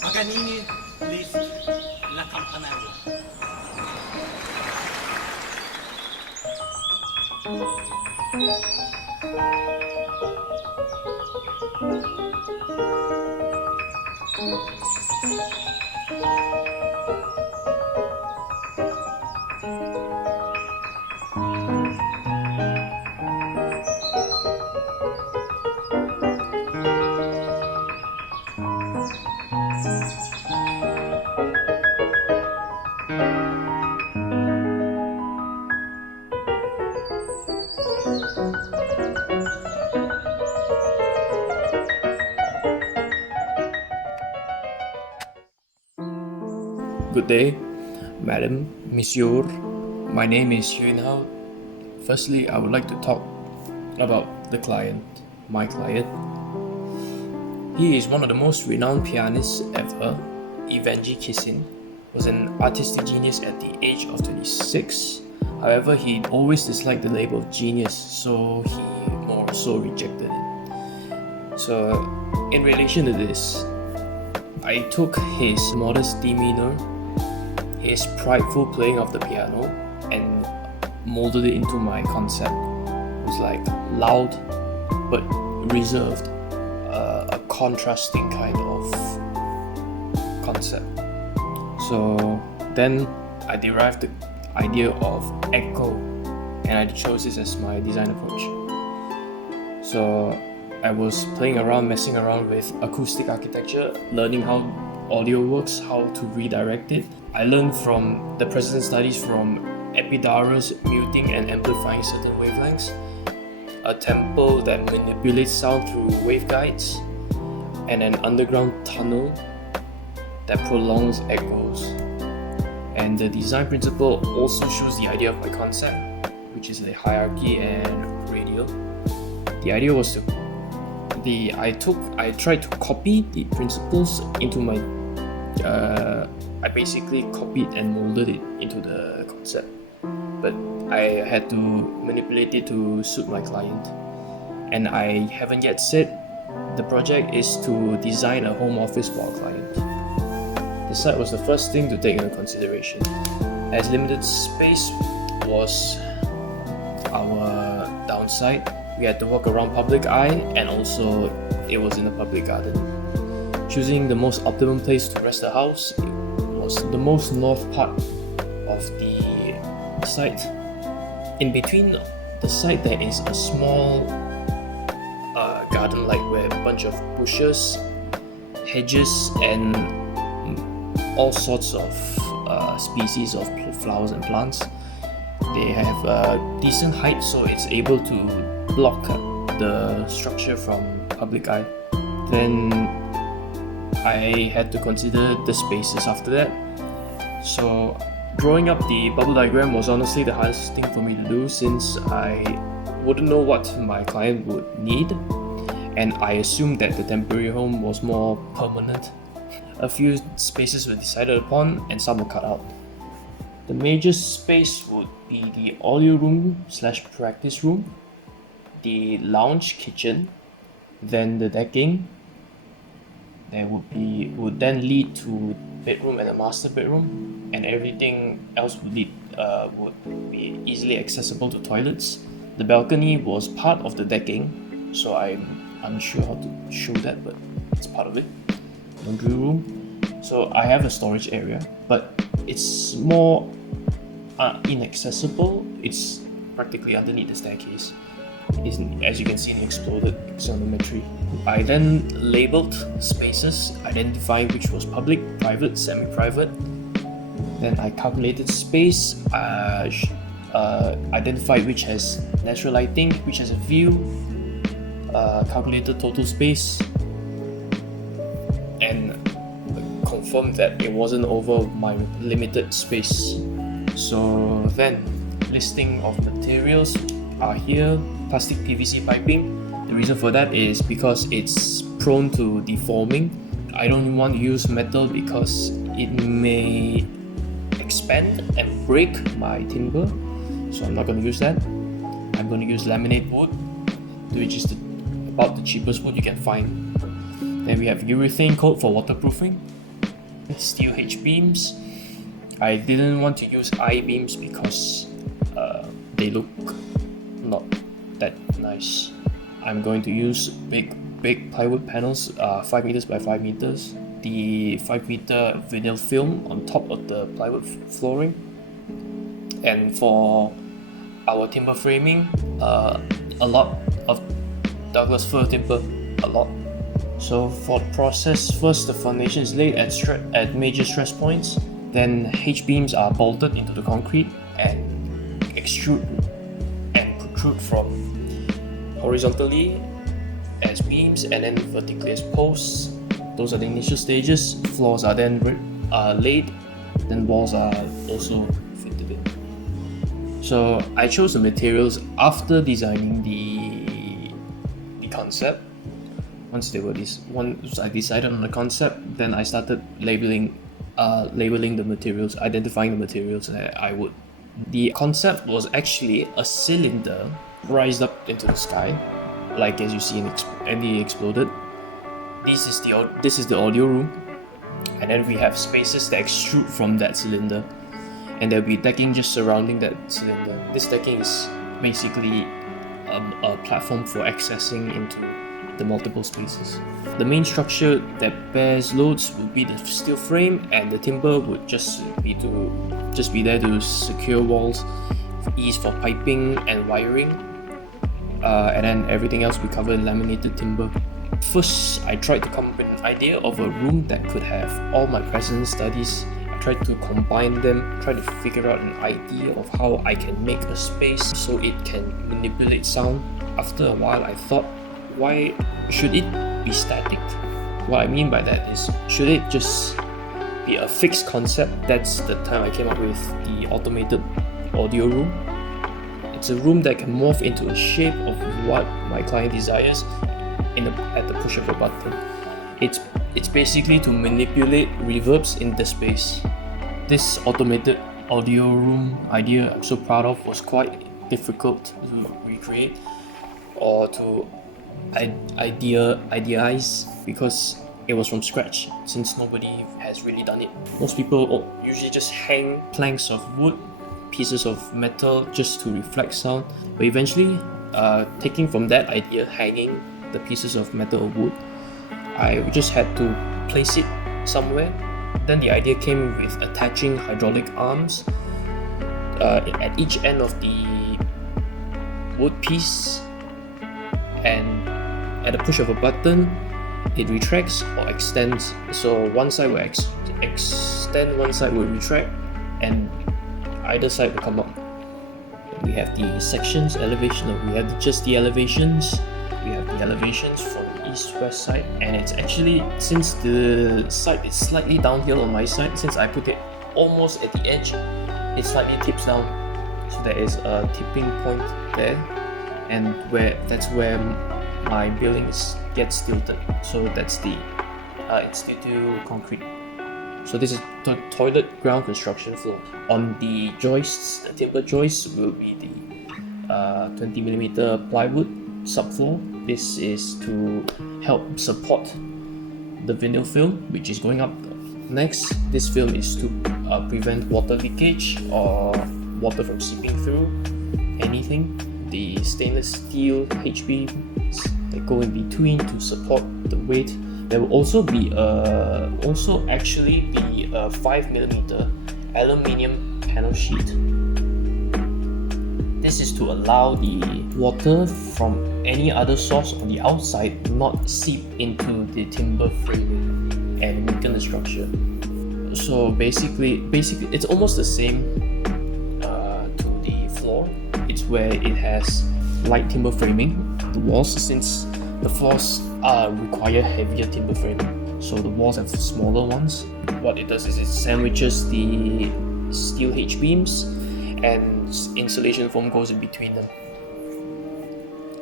Paganini Liszt La Campanella. Good day, Madam, Monsieur. My name is Hiew. Firstly, I would like to talk about the client, my client. He is one of the most renowned pianists ever. Evangeline Kissin was an artistic genius at the age of 26. However, he always disliked the label of genius, so he more so rejected it. So, in relation to this, I took his modest demeanor, his prideful playing of the piano, and molded it into my concept. It was like loud but reserved, a contrasting kind of concept. So then I derived the idea of echo, and I chose this as my design approach. So I was playing around, messing around with acoustic architecture, learning how audio works, how to redirect it. I learned from the present studies from epidurals muting and amplifying certain wavelengths, a tempo that manipulates sound through waveguides, and an underground tunnel that prolongs echoes. And the design principle also shows the idea of my concept, which is the hierarchy and radial. The idea was I tried to copy the principles into my I basically copied and molded it into the concept, but I had to manipulate it to suit my client. And I haven't yet said the project is to design a home office for our client. The site was the first thing to take into consideration, as limited space was our downside. We had to walk around public eye, and also it was in a public garden. Choosing the most optimum place to rest the house was the most north part of the site. In between the site there is a small garden like where a bunch of bushes, hedges, and all sorts of species of flowers and plants. They have a decent height, so it's able to block the structure from public eye. Then I had to consider the spaces after that. So drawing up the bubble diagram was honestly the hardest thing for me to do, since I wouldn't know what my client would need, and I assumed that the temporary home was more permanent. A few spaces were decided upon and some were cut out. The major space would be the audio room / practice room, the lounge kitchen, then the decking. There would then lead to bedroom and a master bedroom, and everything else would be easily accessible to toilets. The balcony was part of the decking, so I'm unsure how to show that, but it's part of it. Laundry room. So I have a storage area, but it's more inaccessible. It's practically underneath the staircase. As you can see in the exploded axonometry. I then labeled spaces, identifying which was public, private, semi-private. Then I calculated space, identified which has natural lighting, which has a view, calculated total space, and confirmed that it wasn't over my limited space. So then, listing of materials are here. Plastic PVC piping. The reason for that is because it's prone to deforming. I don't want to use metal because it may expand and break my timber, so I'm not going to use that. I'm going to use laminate wood, which is about the cheapest wood you can find. Then we have urethane coat for waterproofing, steel H-beams. I didn't want to use I-beams because they look not that nice. I'm going to use big plywood panels, 5 meters by 5 meters. The 5 meter vinyl film on top of the plywood flooring. And for our timber framing, a lot of Douglas fir timber, a lot. So for the process, first the foundation is laid at major stress points. Then H-beams are bolted into the concrete and extrude and protrude from horizontally as beams and then vertically as posts. Those are the initial stages. Floors are then laid, then walls are also fitted in. So I chose the materials after designing the concept. Once I decided on the concept, then I started labeling the materials, identifying the materials that I would. The concept was actually a cylinder raised up into the sky, like as you see in the Exploded. This is the audio room, and then we have spaces that extrude from that cylinder, and there'll be decking just surrounding that cylinder. This decking is basically a platform for accessing into the multiple spaces. The main structure that bears loads would be the steel frame, and the timber would just be there to secure walls, ease for piping and wiring, and then everything else we cover in laminated timber. First, I tried to come up with an idea of a room that could have all my present studies. I tried to combine them, try to figure out an idea of how I can make a space so it can manipulate sound. After a while, I thought, why should it be static? What I mean by that is, should it just be a fixed concept? That's the time I came up with the automated audio room. It's a room that can morph into a shape of what my client desires at the push of a button. It's basically to manipulate reverbs in the space. This automated audio room idea I'm so proud of was quite difficult to recreate or to idealize because it was from scratch, since nobody has really done it. Most people usually just hang planks of wood, pieces of metal just to reflect sound, but eventually taking from that idea, hanging the pieces of metal or wood, I just had to place it somewhere. Then the idea came with attaching hydraulic arms at each end of the wood piece, and at the push of a button it retracts or extends. So one side will extend, one side will retract, and either side will come up. We have the sections, elevation, we have just the elevations. We have the elevations from the east-west side, and it's actually, since the site is slightly downhill on my side, since I put it almost at the edge, it slightly tips down. So there is a tipping point there, and that's where my building gets tilted. So that's the in-situ concrete. So this is the toilet ground construction floor. On the joists, the timber joists will be the 20mm plywood subfloor. This is to help support the vinyl film, which is going up next. This film is to prevent water leakage or water from seeping through anything. The stainless steel H-beams that go in between to support the weight. There will also be a 5mm aluminium panel sheet. This is to allow the water from any other source on the outside not seep into the timber framing and weaken the structure. So basically it's almost the same to the floor. It's where it has light timber framing. The walls, since the floors require heavier timber framing, so the walls have smaller ones. What it does is it sandwiches the steel H-beams, and insulation foam goes in between them.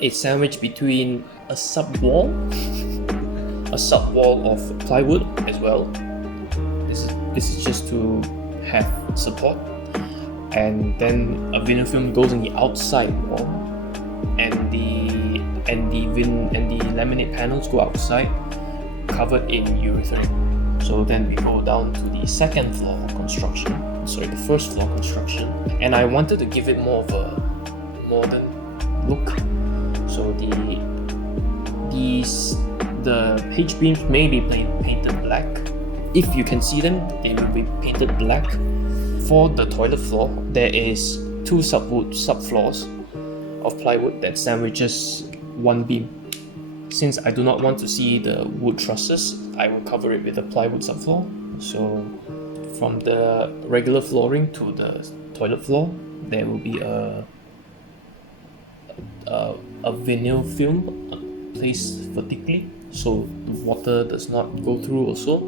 It's sandwiched between a sub-wall of plywood as well. This is just to have support, and then a vinyl film goes in the outside wall, and the laminate panels go outside, covered in urethane. So then we go down to the second floor construction, the first floor construction, and I wanted to give it more of a modern look. So the H beams may be painted black. If you can see them, they will be painted black. For the toilet floor, there is 2 subfloors of plywood that sandwiches one beam. Since I do not want to see the wood trusses, I will cover it with a plywood subfloor. So from the regular flooring to the toilet floor, there will be a vinyl film placed vertically, so the water does not go through also,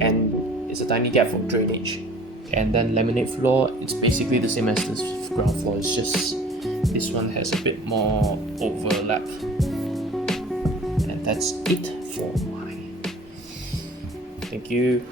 and it's a tiny gap for drainage. And then laminate floor, it's basically the same as this ground floor, it's just this one has a bit more overlap. And that's it for mine. Thank you.